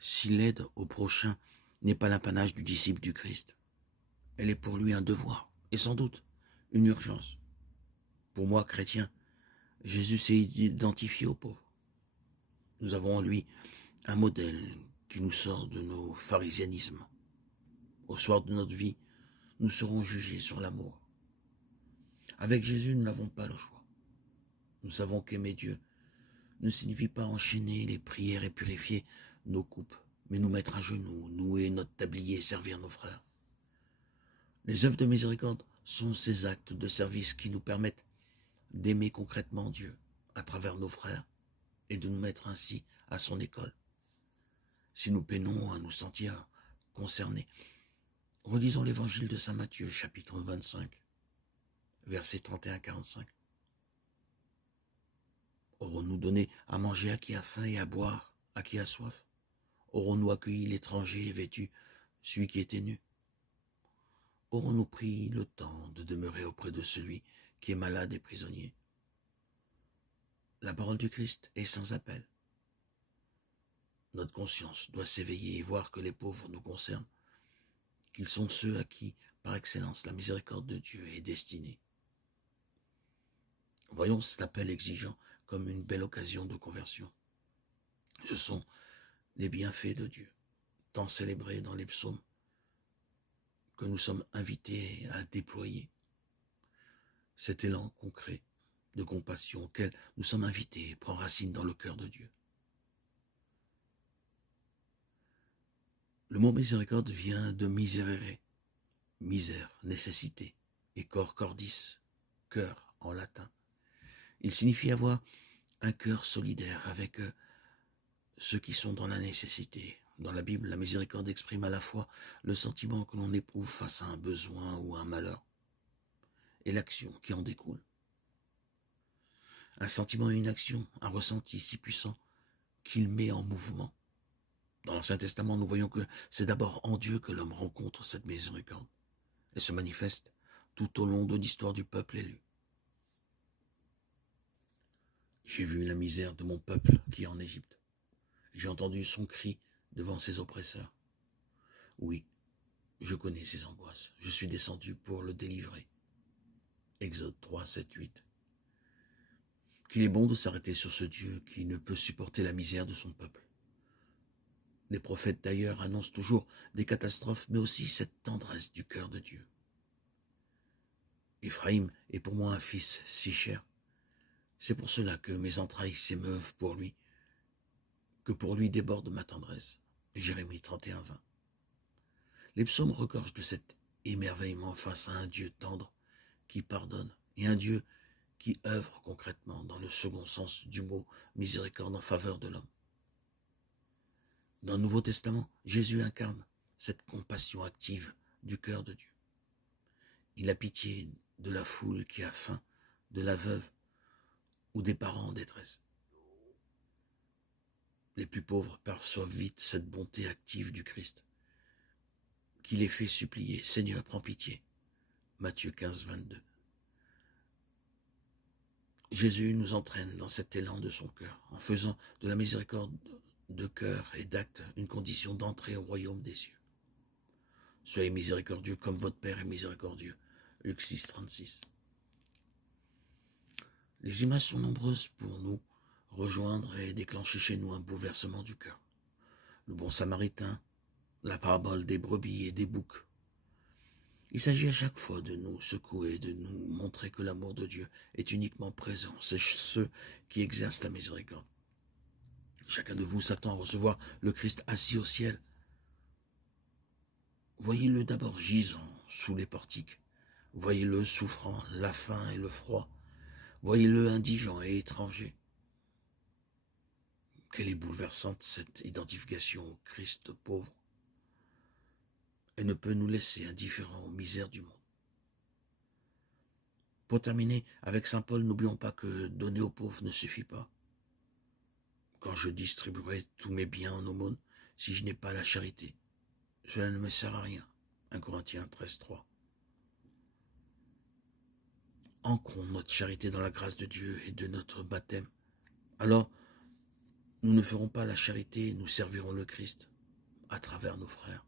si l'aide au prochain n'est pas l'apanage du disciple du Christ, elle est pour lui un devoir, et sans doute une urgence. Pour moi, chrétien, Jésus s'est identifié aux pauvres. Nous avons en lui un modèle qui nous sort de nos pharisianismes. Au soir de notre vie, nous serons jugés sur l'amour. Avec Jésus, nous n'avons pas le choix. Nous savons qu'aimer Dieu ne signifie pas enchaîner les prières et purifier nos coupes, mais nous mettre à genoux, nouer notre tablier et servir nos frères. Les œuvres de miséricorde sont ces actes de service qui nous permettent d'aimer concrètement Dieu à travers nos frères et de nous mettre ainsi à son école. Si nous peinons à nous sentir concernés, relisons l'évangile de saint Matthieu, chapitre 25, versets 31-45. Aurons-nous donné à manger à qui a faim et à boire à qui a soif? Aurons-nous accueilli l'étranger et vêtu celui qui était nu? Aurons-nous pris le temps de demeurer auprès de celui qui est malade et prisonnier? La parole du Christ est sans appel. Notre conscience doit s'éveiller et voir que les pauvres nous concernent, qu'ils sont ceux à qui, par excellence, la miséricorde de Dieu est destinée. Voyons cet appel exigeant comme une belle occasion de conversion. Ce sont les bienfaits de Dieu, tant célébrés dans les psaumes, que nous sommes invités à déployer. Cet élan concret de compassion auquel nous sommes invités prend racine dans le cœur de Dieu. Le mot miséricorde vient de miserere, misère, nécessité, et cor cordis, cœur en latin. Il signifie avoir un cœur solidaire avec ceux qui sont dans la nécessité. Dans la Bible, la miséricorde exprime à la fois le sentiment que l'on éprouve face à un besoin ou un malheur et l'action qui en découle. Un sentiment et une action, un ressenti si puissant qu'il met en mouvement. Dans l'Ancien Testament, nous voyons que c'est d'abord en Dieu que l'homme rencontre cette miséricorde. Elle se manifeste tout au long de l'histoire du peuple élu. J'ai vu la misère de mon peuple qui est en Égypte. J'ai entendu son cri devant ses oppresseurs. Oui, je connais ses angoisses. Je suis descendu pour le délivrer. Exode 3, 7, 8. Qu'il est bon de s'arrêter sur ce Dieu qui ne peut supporter la misère de son peuple. Les prophètes d'ailleurs annoncent toujours des catastrophes, mais aussi cette tendresse du cœur de Dieu. Éphraïm est pour moi un fils si cher. C'est pour cela que mes entrailles s'émeuvent pour lui, que pour lui déborde ma tendresse. Jérémie 31, 20. Les psaumes regorgent de cet émerveillement face à un Dieu tendre qui pardonne et un Dieu qui œuvre concrètement dans le second sens du mot miséricorde en faveur de l'homme. Dans le Nouveau Testament, Jésus incarne cette compassion active du cœur de Dieu. Il a pitié de la foule qui a faim, de la veuve ou des parents en détresse. Les plus pauvres perçoivent vite cette bonté active du Christ qui les fait supplier. Seigneur, prends pitié. Matthieu 15, 22. Jésus nous entraîne dans cet élan de son cœur, en faisant de la miséricorde de cœur et d'acte une condition d'entrée au royaume des cieux. Soyez miséricordieux comme votre Père est miséricordieux. Luc 6, 36. Les images sont nombreuses pour nous rejoindre et déclencher chez nous un bouleversement du cœur. Le bon samaritain, la parabole des brebis et des boucs. Il s'agit à chaque fois de nous secouer, de nous montrer que l'amour de Dieu est uniquement présent. C'est ceux qui exercent la miséricorde. Chacun de vous s'attend à recevoir le Christ assis au ciel. Voyez-le d'abord gisant sous les portiques. Voyez-le souffrant la faim et le froid. Voyez-le indigent et étranger. Quelle est bouleversante cette identification au Christ pauvre. Elle ne peut nous laisser indifférents aux misères du monde. Pour terminer, avec saint Paul, n'oublions pas que donner aux pauvres ne suffit pas. Quand je distribuerai tous mes biens en aumône, si je n'ai pas la charité, cela ne me sert à rien. 1 Corinthiens 13, 3. Ancrons notre charité dans la grâce de Dieu et de notre baptême. Alors, nous ne ferons pas la charité, nous servirons le Christ à travers nos frères.